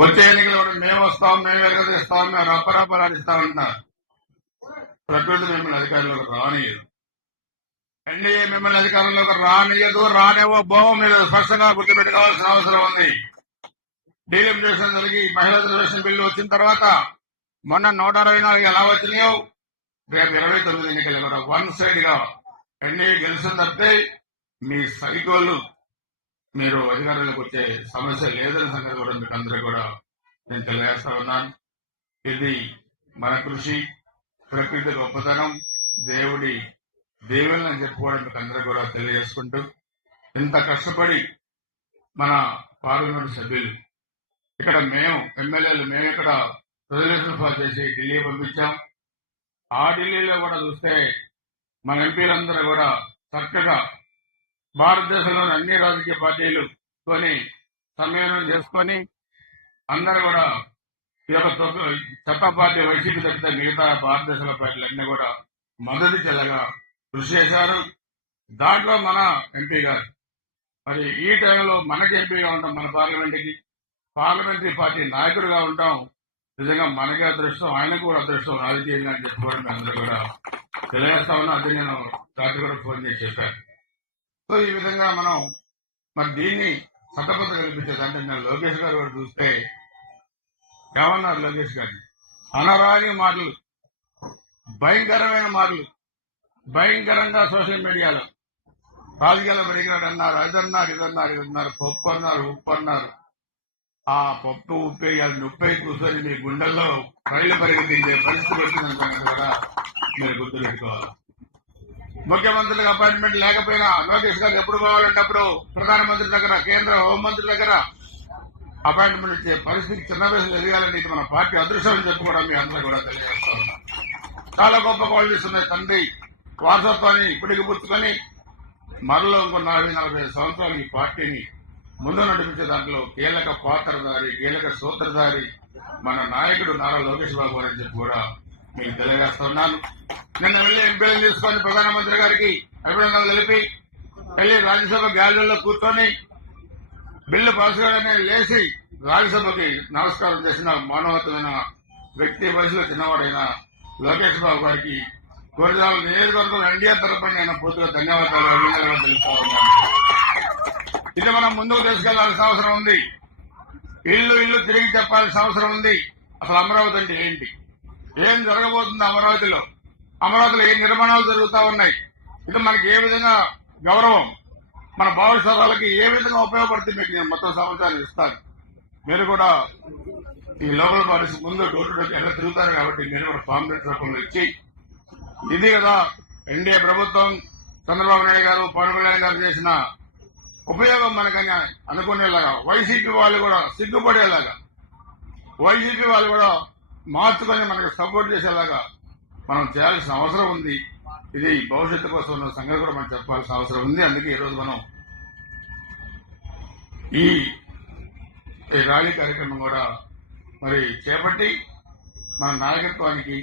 వచ్చే ఎన్నికలు కూడా మేము వస్తాం, మేము ఎగదిస్తాం, మేము రప్పరప్పలు ఇస్తామంటున్నారు. ప్రకృతి మిమ్మల్ని అధికారంలోకి రానియదు. ఎన్డీఏ మిమ్మల్ని అధికారంలోకి రానియదు, రానివ్వ బోవం మీరు స్పష్టంగా గుర్తుపెట్టుకోవాల్సిన అవసరం ఉంది. డీలిమిటేషన్ జరిగి మహిళా రిజర్వేషన్ బిల్లు వచ్చిన తర్వాత మొన్న 164 ఎలా వచ్చినాయో రేపు 29 ఎన్నికలు కూడా వన్ సైడ్ గా ఎన్డీఏ గెలిచిన తప్పితే మీ సైకోలు మీరు అధికారంలోకి వచ్చే సమస్య లేదని సంగతి కూడా మీకు అందరూ కూడా నేను తెలియజేస్తా ఉన్నాను. ఇది మన కృషి, ప్రకృతి గొప్పతనం, దేవుడి దేవుళ్ళని చెప్పుకోవడం మీకు అందరూ కూడా తెలియజేసుకుంటూ, ఇంత కష్టపడి మన పార్లమెంట్ సభ్యులు ఇక్కడ మేము ఎమ్మెల్యేలు మేము ఇక్కడ రిజల్యూషన్ పాస్ చేసి ఢిల్లీ పంపించాం. ఆ ఢిల్లీలో కూడా చూస్తే మన ఎంపీలందరూ కూడా చక్కగా భారతదేశంలోని అన్ని రాజకీయ పార్టీలు కొని సమ్మేళనం చేసుకొని అందరూ కూడా ఈ యొక్క చట్టం పార్టీ వైసీపీ తప్పితే మిగతా భారతదేశంలో పార్టీలన్నీ కూడా మద్దతు చెల్లగా కృషి చేశారు. దాంట్లో మన ఎంపీ గారు మరి ఈ టైంలో మనకి ఎంపీగా ఉంటాం, మన పార్లమెంటరీ పార్టీ నాయకుడిగా ఉంటాం. నిజంగా మనకి అదృష్టం, ఆయనకు కూడా అదృష్టం రాజకీయంగా అని చెప్పుకోవడం అందరూ కూడా తెలియజేస్తా ఉన్నా. అది నేను రాత్రి కూడా ఫోన్ చేసి చెప్పాను. సో ఈ విధంగా మనం మరి దీన్ని చట్టబద్ధ కల్పించేది అంటే నేను లోకేష్ గారు కూడా చూస్తే ఏమన్నారు లోకేష్ గారిని, అనరాని మాటలు, భయంకరమైన మాటలు, భయంకరంగా సోషల్ మీడియాలో రాజకీయాల్లో పెరిగినట్టు అన్నారు, అదన్నారు, ఇదన్నారు, పప్పు అన్నారు, ఉప్పు అన్నారు. ఆ పప్పు ఉప్పేయాలి, ఉప్పై కూర్చొని మీ గుండెల్లో రైళ్లు పరిగెత్తించే పరిస్థితి వచ్చిందని సంగతి కూడా మీరు గుర్తుపెట్టుకోవాలి. ముఖ్యమంత్రులకు అపాయింట్మెంట్ లేకపోయినా లోకేష్ గారు ఎప్పుడు పోవాలంటే అప్పుడు ప్రధానమంత్రి దగ్గర, కేంద్ర హోంమంత్రి దగ్గర అపాయింట్మెంట్ ఇచ్చే పరిస్థితి చిన్న వయసులో ఎదగాలని ఇది మన పార్టీ అదృష్టం చెప్పుకోవడం మీ అందరూ కూడా తెలియజేస్తా ఉన్నారు. చాలా గొప్ప క్వాలిటీస్ ఉన్నాయి. తండ్రి వారసత్వాన్ని ఇప్పటికి పుచ్చుకొని మరలో ఇంకో 40-45 సంవత్సరాలు ఈ పార్టీని ముందు నడిపించే దాంట్లో కీలక పాత్రధారి, కీలక సూత్రధారి మన నాయకుడు నారా లోకేష్ బాబు అని చెప్పి కూడా మీకు తెలియజేస్తున్నాను. నిన్న వెళ్లి ఎంపీలను తీసుకొని ప్రధానమంత్రి గారికి అభినందనలు తెలిపి వెళ్లి రాజ్యసభ గ్యాలరీలో కూర్చొని బిల్లు పాస్ కాగానే లేచి రాజ్యసభకి నమస్కారం చేసిన మానవతమైన వ్యక్తి, వయసులో చిన్నవాడైన లోకేష్ బాబు గారికి గురజాల నియోజకవర్గం ఎన్డీఏ తరఫున నేను పూర్తిగా ధన్యవాదాలు అభినందనలు తెలుపుతా ఉన్నాను. ఇది మనం ముందుకు తీసుకెళ్లాల్సిన అవసరం ఉంది. ఇల్లు తిరిగి చెప్పాల్సిన అవసరం ఉంది. అసలు అమరావతి అంటే ఏంటి, ఏం జరగబోతుంది అమరావతిలో ఏ నిర్మాణాలు జరుగుతా ఉన్నాయి, ఇది మనకి ఏ విధంగా గౌరవం, మన భవిష్యత్తులకి ఏ విధంగా ఉపయోగపడుతుంది మీకు నేను మొత్తం సమాచారం ఇస్తాను. మీరు కూడా ఈ లోకల్ బాడీస్ ముందు డోర్ టు డోర్ ఎలా తిరుగుతారు కాబట్టి మీరు కూడా పాంప్లెట్ రూపంలో ఇచ్చి, ఇది కదా ఎన్డీఏ ప్రభుత్వం చంద్రబాబు నాయుడు గారు, పవన్ కళ్యాణ్ గారు చేసిన ఉపయోగం మనకని అనుకునేలాగా, వైసీపీ వాళ్ళు కూడా సిగ్గుపడేలాగా, వైసీపీ వాళ్ళు కూడా మార్చుకొని మనకు సపోర్ట్ చేసేలాగా మనం చేయాల్సిన అవసరం ఉంది. ఇది భవిష్యత్తు కోసం ఉన్న సంగతి కూడా మనం చెప్పాల్సిన అవసరం ఉంది. అందుకే ఈరోజు మనం ఈ ర్యాలీ కార్యక్రమం కూడా మరి చేపట్టి మన నాయకత్వానికి,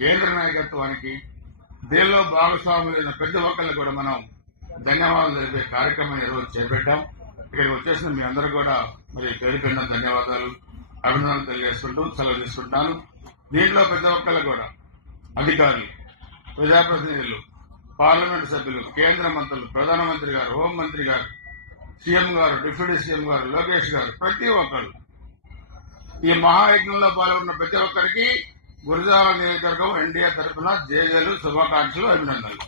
కేంద్ర నాయకత్వానికి, దీనిలో భాగస్వాములైన ప్రతి ఒక్కరికి కూడా మనం ధన్యవాదాలు తెలిపే కార్యక్రమం ఈరోజు చేపట్టాం. ఇక్కడికి వచ్చేసిన మీ అందరూ కూడా మరి పేరుపెన్న ధన్యవాదాలు, అభినందనలు తెలియజేసుకుంటూ సెలవు తీసుకుంటాను. దీంట్లో ప్రతి ఒక్కళ్ళు కూడా అధికారులు, ప్రజాప్రతినిధులు, పార్లమెంటు సభ్యులు, కేంద్ర మంత్రులు, ప్రధానమంత్రి గారు, హోంమంత్రి గారు, సీఎం గారు, డిప్యూటీ సీఎం గారు, లోకేష్ గారు, ప్రతి ఒక్కరు ఈ మహాయజ్ఞంలో పాల్గొన్న ప్రతి ఒక్కరికి గురజాల నియోజకవర్గం ఎన్డీఏ తరఫున జేజేలు, శుభాకాంక్షలు, అభినందనలు.